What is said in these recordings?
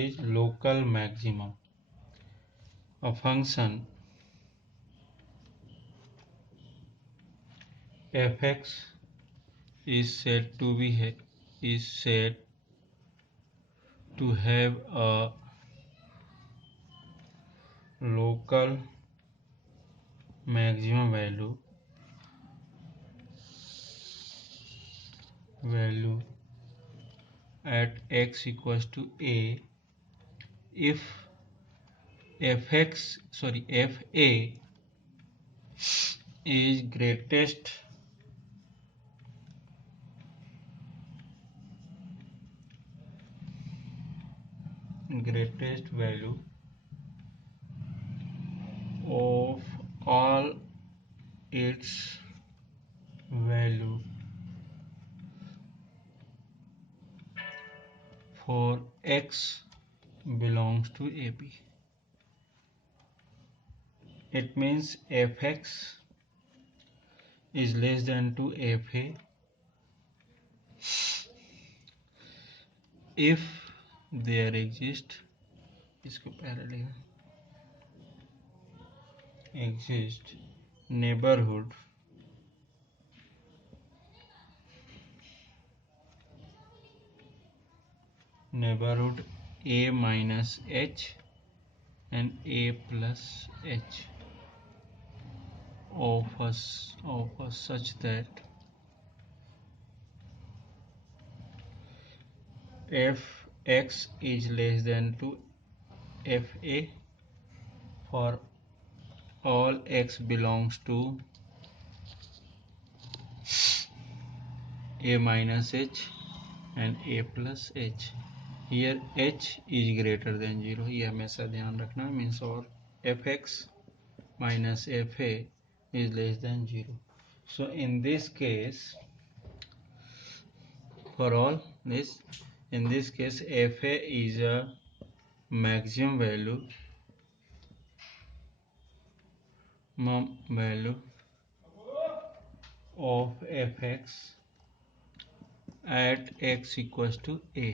is local maximum. A function fx is said to have a local maximum value at x equals to a if fa is greatest value of all its value for x belongs to AB. It means fx is less than to fa if there exist इसको parallel exist neighborhood a minus h and a plus h of us such that fx is less than to fa for all x belongs to a minus h and a plus h. Here h is greater than 0. ये हमेशा ध्यान रखना means और fx minus fa is less than 0. So in this case, for all this, in this case fa is a maximum value of fx at x equals to a.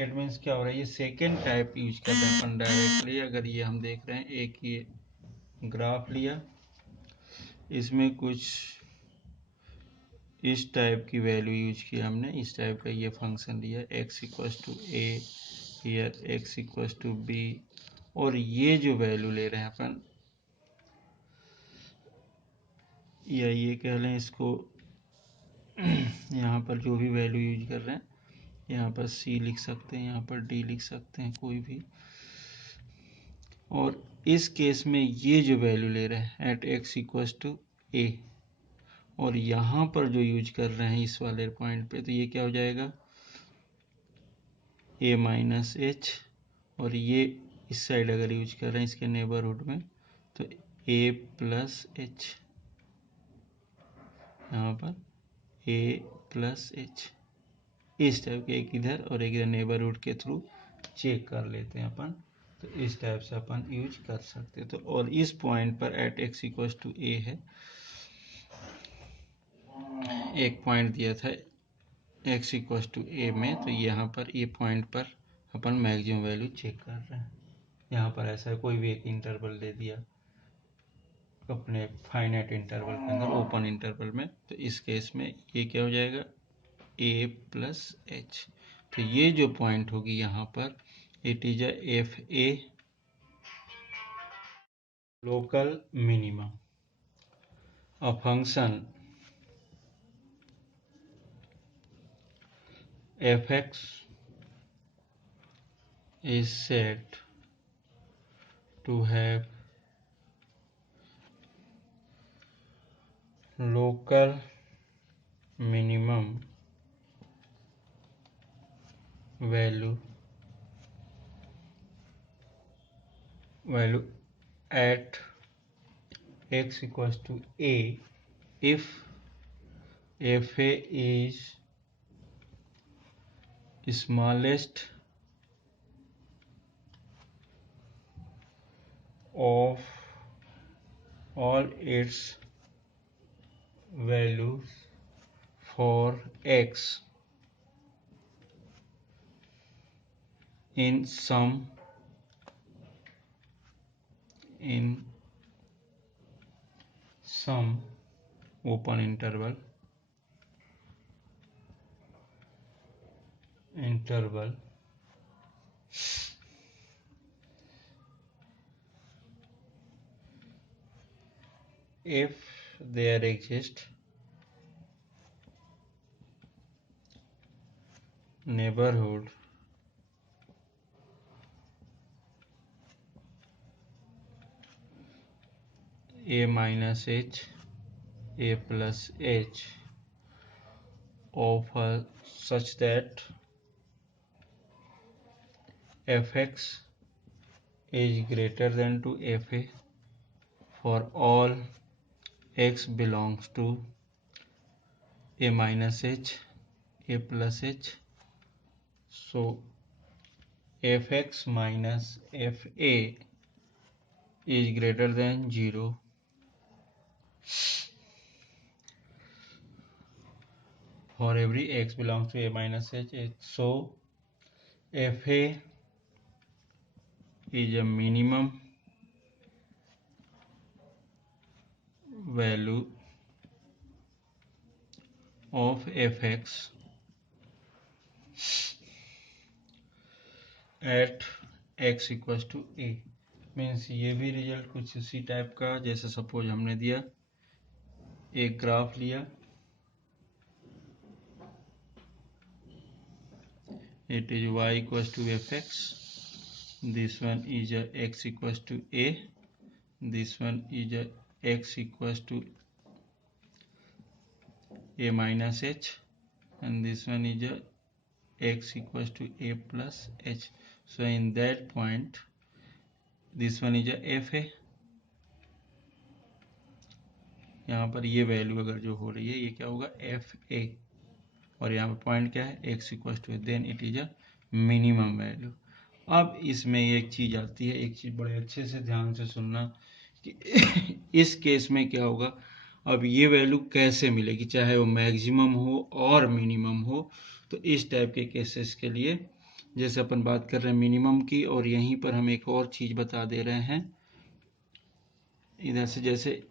It means क्या हो रहा है, ये second type use कर रहे हैं अपन directly. अगर ये हम देख रहे हैं एक ये ग्राफ लिया, इसमें कुछ इस टाइप की वैल्यू यूज की हमने, इस टाइप का ये फंक्शन लिया x equals to a, here x equals to b, और ये जो वैल्यू ले रहे हैं अपन, या ये कह लें इसको यहाँ पर जो भी वैल्यू यूज कर रहे हैं, यहाँ पर c लिख सकते हैं, यहाँ पर d लिख सकते हैं, कोई भी. और इस केस में ये जो वैल्यू ले रहे हैं at x equals to a, और यहाँ पर जो यूज कर रहे हैं इस वाले पॉइंट पे, तो ये क्या हो जाएगा a माइनस एच, और ये इस साइड अगर यूज कर रहे हैं इसके नेबरहुड में तो a प्लस एच, यहाँ पर a प्लस एच, इस टाइप के एक इधर और एक इधर नेबरहुड के थ्रू चेक कर लेते हैं अपन. तो इस टाइप से अपन यूज कर सकते हैं. तो और इस पॉइंट पर at x equals to a है, एक पॉइंट दिया था x इक्वल्स टू a में, तो यहाँ पर ये पॉइंट पर अपन मैक्सिमम वैल्यू चेक कर रहे हैं. यहाँ पर ऐसा कोई भी एक इंटरवल दे दिया अपने फाइनाइट इंटरवल के अंदर, ओपन इंटरवल में, तो इस केस में ये क्या हो जाएगा a प्लस एच. तो ये जो पॉइंट होगी यहाँ पर, it is F A local minimum. A function fx is said to have local minimum value at x equals to a if fa is smallest of all its values for x in some open interval if there exists neighborhood a minus h a plus h of such that fx is greater than to fa for all x belongs to a minus h a plus h. So fx minus fa is greater than 0 for every x belongs to a minus h. So fa is a minimum value of fx at x equal to a. Means ये भी result कुछ इसी type का, जैसे suppose हमने दिया एक graph लिया, it is y equals to fx, this one is a x equals to a, this one is a x equals to a minus h, and this one is a x equals to a plus h. So in that point this one is a fa. यहाँ पर ये value अगर जो हो रही है ये क्या होगा एफ ए, और यहाँ पर पॉइंट क्या है x equal to, then it is a minimum value. अब इसमें एक चीज आती है, एक चीज बड़े अच्छे से ध्यान से सुनना कि इस केस में क्या होगा. अब ये वैल्यू कैसे मिलेगी, चाहे वो मैक्सिमम हो और मिनिमम हो. तो इस टाइप के केसेस के लिए जैसे अपन बात कर रहे हैं मिनिमम की, और यहीं पर हम एक और चीज बता दे रहे हैं इधर से, जैसे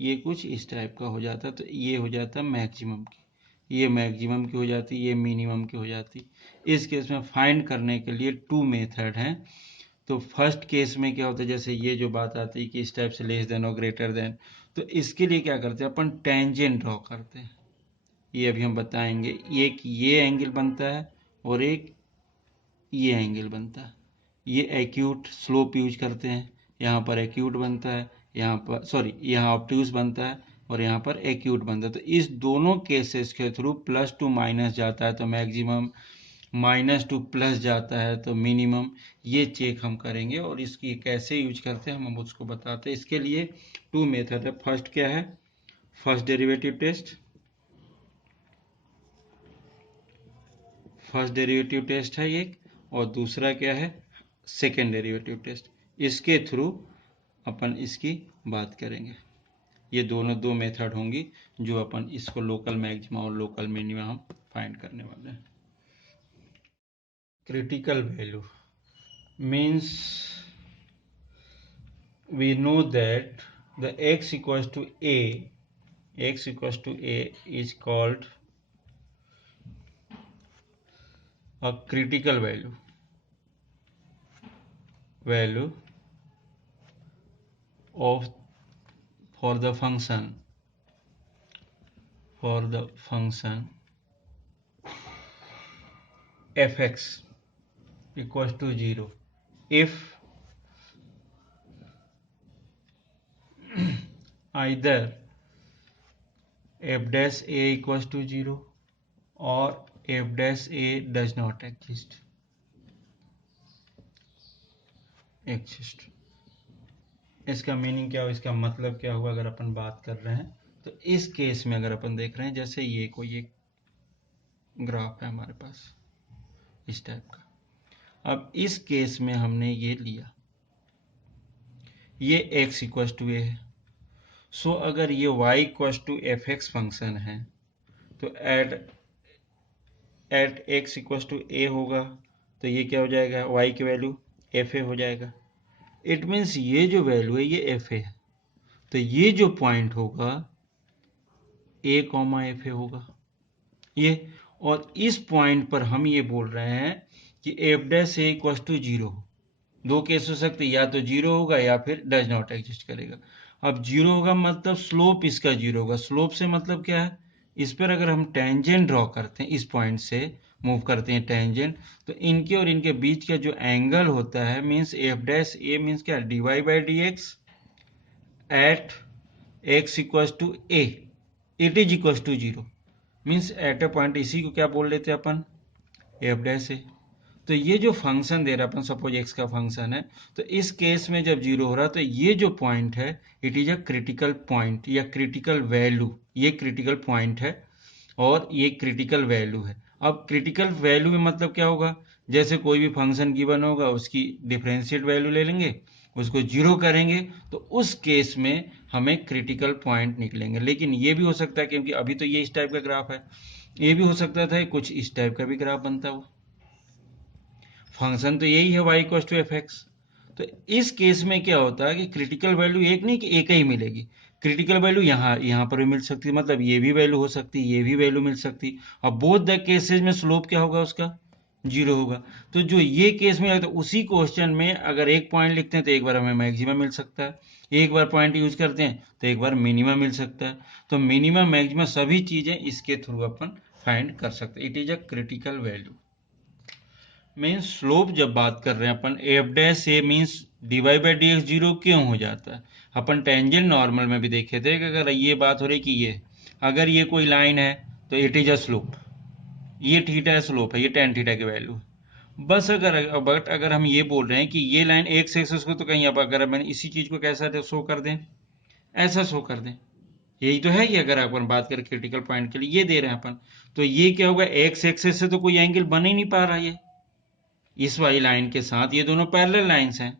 ये कुछ इस टाइप का हो जाता तो ये हो जाता मैक्सिमम की, ये मैक्सिमम की हो जाती, ये मिनिमम की हो जाती. इस केस में फाइंड करने के लिए 2 मेथड हैं. तो फर्स्ट केस में क्या होता है, जैसे ये जो बात आती है कि इस टाइप से लेस देन और ग्रेटर देन, तो इसके लिए क्या करते हैं अपन टेंजेंट ड्रॉ करते हैं. ये अभी हम बताएंगे. एक ये एंगल बनता है और एक ये एंगल बनता है. ये एक्यूट स्लोप यूज करते हैं, यहाँ पर एक्यूट बनता है, यहाँ पर सॉरी यहाँ ऑब्ट्यूज बनता है और यहाँ पर एक्यूट बनता है. तो इस दोनों केसेस के थ्रू प्लस टू माइनस जाता है तो मैक्सिमम, माइनस टू प्लस जाता है तो मिनिमम. ये चेक हम करेंगे और इसकी कैसे यूज करते हैं हम उसको बताते हैं. इसके लिए 2 मेथड है. फर्स्ट क्या है, first derivative test. First derivative test है एक, और दूसरा क्या है सेकेंड डेरिवेटिव टेस्ट. इसके थ्रू अपन इसकी बात करेंगे. ये दोनों 2 मेथड होंगी जो अपन इसको लोकल मैक्सिमा और लोकल मिनिमा हम फाइंड करने वाले हैं. Critical value means we know that the x equals to a is called a critical value of for the function fx equals to 0 if either f dash a equals to 0 or f dash a does not exist. इसका meaning क्या हो, इसका मतलब क्या हुआ अगर अपन बात कर रहे हैं. तो इस केस में अगर अपन देख रहे हैं जैसे ये कोई एक ग्राफ है हमारे पास इस टाइप का. अब इस केस में हमने ये लिया, ये x इक्वल टू ए है. सो अगर ये y equal to F X function है तो at x equal to A होगा तो ये क्या हो जाएगा, y की वैल्यू एफ ए हो जाएगा। इट मीन्स ये जो वैल्यू है ये एफ ए है, तो ये जो पॉइंट होगा ए कॉमा एफ ए होगा ये। और इस पॉइंट पर हम ये बोल रहे हैं कि F dash A equal to zero. दो केस हो सकते, या तो जीरो होगा या फिर डज नॉट एग्जिस्ट करेगा। अब जीरो होगा मतलब स्लोप इसका जीरो होगा। स्लोप से मतलब क्या है, इस पर अगर हम टेंजेंट ड्रॉ करते हैं, इस पॉइंट से मूव करते हैं टेंजेंट, तो इनके और इनके बीच का जो एंगल होता है मीन्स एफ डैश ए मीन्स क्या, D Y by D X at X equal to A, it is equal to zero. Means at a point, इसी को क्या बोल लेते हैं अपन, एफ डैश ए। तो ये जो फंक्शन दे रहा है अपन, सपोज एक्स का फंक्शन है, तो इस केस में जब जीरो हो रहा है तो ये जो पॉइंट है it is a critical point या क्रिटिकल वैल्यू। ये क्रिटिकल पॉइंट है और ये क्रिटिकल वैल्यू है। अब क्रिटिकल वैल्यू में मतलब क्या होगा, जैसे कोई भी फंक्शन गिवन होगा उसकी डिफरेंशिएट वैल्यू ले लेंगे, उसको जीरो करेंगे, तो उस केस में हमें क्रिटिकल पॉइंट निकलेंगे। लेकिन ये भी हो सकता है, क्योंकि अभी तो ये इस टाइप का ग्राफ है, ये भी हो सकता था कुछ इस टाइप का भी ग्राफ बनता हो। फंक्शन तो यही है y equal to F X. तो इस केस में क्या होता है कि क्रिटिकल वैल्यू एक नहीं कि एक ही मिलेगी, क्रिटिकल वैल्यू यहाँ पर भी मिल सकती है, मतलब ये भी वैल्यू हो सकती है, ये भी वैल्यू मिल सकती है। और बोथ द केसेस में स्लोप क्या होगा उसका, जीरो होगा। तो जो ये केस में लगता है, उसी क्वेश्चन में अगर एक पॉइंट लिखते हैं तो एक बार हमें मैक्सिमम मिल सकता है, एक बार पॉइंट यूज करते हैं तो एक बार मिनिमम मिल सकता है। तो मिनिमम मैक्सिमम सभी चीजें इसके थ्रू अपन फाइंड कर सकते हैं। It is a critical value. Means slope जब बात कर रहे हैं अपन, f dash A means d Y by D x zero क्यों हो जाता है। अपन टेंजेंट नॉर्मल में भी देखे थे कि अगर ये बात हो रही कि ये अगर ये कोई लाइन है तो इट इज अ स्लोप, ये थीटा स्लोप है, ये टेन थीटा की वैल्यू है। बस अगर हम ये बोल रहे हैं कि ये लाइन एक्स एक्सिस को, तो कहीं अब अगर मैंने इसी चीज को कैसा शो कर दें, ऐसा शो कर दें, यही तो है। ये अगर अपन बात करें क्रिटिकल पॉइंट के लिए ये दे रहे हैं अपन, तो ये क्या होगा, एक्स एक्सिस से तो कोई एंगल बन ही नहीं पा रहा है इस वाली लाइन के साथ, ये दोनों पैरेलल लाइंस हैं।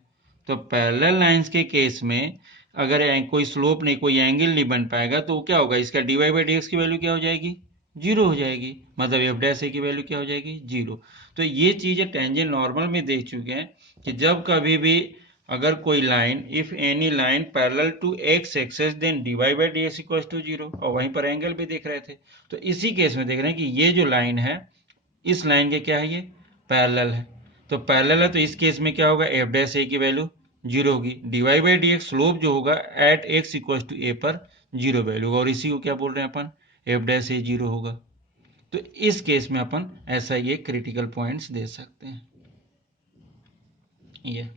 तो पैरेलल लाइंस के केस में अगर कोई स्लोप नहीं, कोई एंगल नहीं बन पाएगा, तो क्या होगा, इसका D Y by D X की वैल्यू क्या हो जाएगी, जीरो हो जाएगी। मतलब एफ डैश ए की वैल्यू क्या हो जाएगी, जीरो। तो ये चीजें टेंजेंट नॉर्मल में देख चुके हैं कि जब कभी भी अगर कोई line, if any line parallel to X axis then D Y by D X equal to zero, और वहीं पर एंगल भी देख रहे थे। तो इसी केस में देख रहे हैं कि ये जो लाइन है, इस लाइन के क्या है, ये पैरेलल है। तो पैरेलल है, तो इस केस में क्या होगा, एफ डैश ए की वैल्यू जीरो होगी, D Y by D X slope जो होगा at X equal to A पर जीरो वैल्यू होगा, और इसी को क्या बोल रहे हैं अपन, एफ डैश ए जीरो होगा। तो इस केस में अपन ऐसा ये क्रिटिकल पॉइंट्स दे सकते हैं ये।